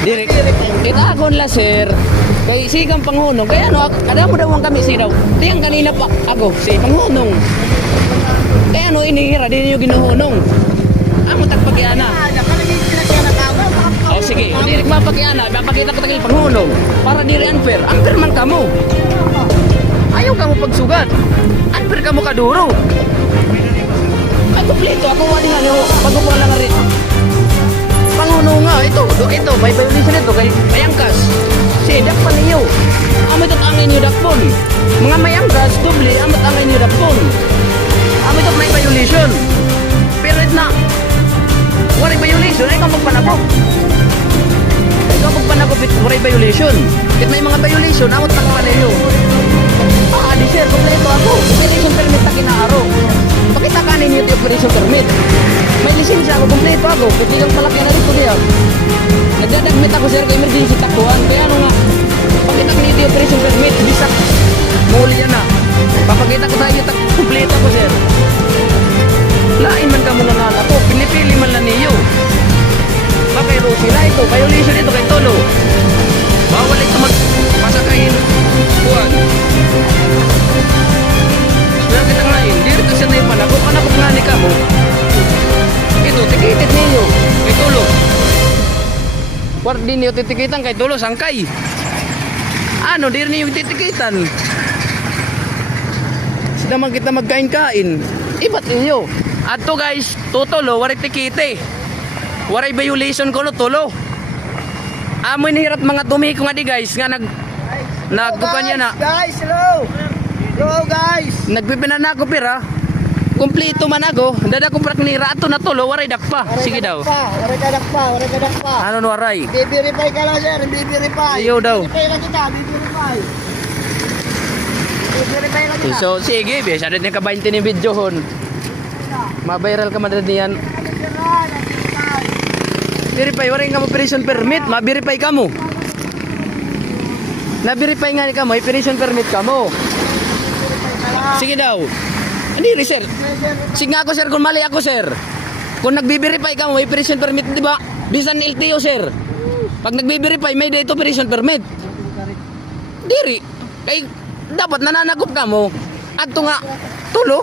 Diri. Kita akon la sir. Kay sigang panghunong. Kaya ano, kada mo daw ang kami sidaw. Tiyang kanina pa ako si panghunong. Kaya ano inihira din niyo ginuhunong. Amo tagpagiana. Oh sige, diri mapagiana, mapakita ko tagil panghunong para diri unfair. Unfair man kamo. Ayaw kamo pagsugat. Unfair kamo kaduro. Ay kompleto ako wali nga niyo pagkukuha lang rin. Panguno nga, ito, may violation ito kay Mayangkas. Si dakpan niyo. Amo itot angin niyo dakpon. Mga Mayangkas, doble, amot angin niyo dakpon. Amo itot may violation. Pero it na, wala violation, ay kang magpanako. Ikaw magpanako, wala violation. Kit may mga violation, amot takpan niyo. Di sir, kompleto ako. Operation permit na kinaaro. Pakita ka ninyo ito yung operation permit. May lisensya ako, kompleto ako. Kasi yung malaki na rito niya. Nagdadagmit ako sir, kay emergency takbuhan. Kaya ano nga, pakita ka ninyo yung operation permit. Bisa, muli yan na. Papakita ko tayo yung kompleto ako sir. Lain man ka muna nga ako. Pinipili man lang niyo. Bakay sila ito. Violation ito kay Tolo. Bawal ito magpasakayin. Buwan. Kaya kita ngayon, diri ka siya na yung panakop nga ni ka mo. Ito, tikitit ninyo. Kay Tulo. Ward din niyo titikitan kay Tulo, sangkay. Ano, diri niyo titikitan. Sinaman kita magkain-kain. Ibat ninyo. At to guys, Tulo, waray tikite. Waray violation ko no, Tulo. Amoy nihirat mga dumi ko nga di guys, nga nagbukan niya na. Guys, hello! Hello guys! Nagpipinan ako pira. Kumpleto man ako. Dada ko prak ni Rato na Tulo, waray dakpa. Sige daw. Waray ka dakpa. Ano no waray? Bibirify ka lang sir, bibirify. Iyo daw. Bibirify lang kita, bibirify. Bibirify lang kita. So sige, bisa rin yung ka-20 ni video hon. Ma-viral ka man rin yan. Verify, waray nga mo operation permit, ma-verify ka mo. Na-verify nga ni ka mo, operation permit ka mo. Sige daw. Hindi, sir. Sige nga ako, sir, kung mali ako, sir. Kung nagbi-verify ka mo, operation permit, di ba? Bisan LTO, sir. Pag nagbi-verify, may date operation permit. Diri. Kay, dapat nananagop ka mo. At nga, Tulo.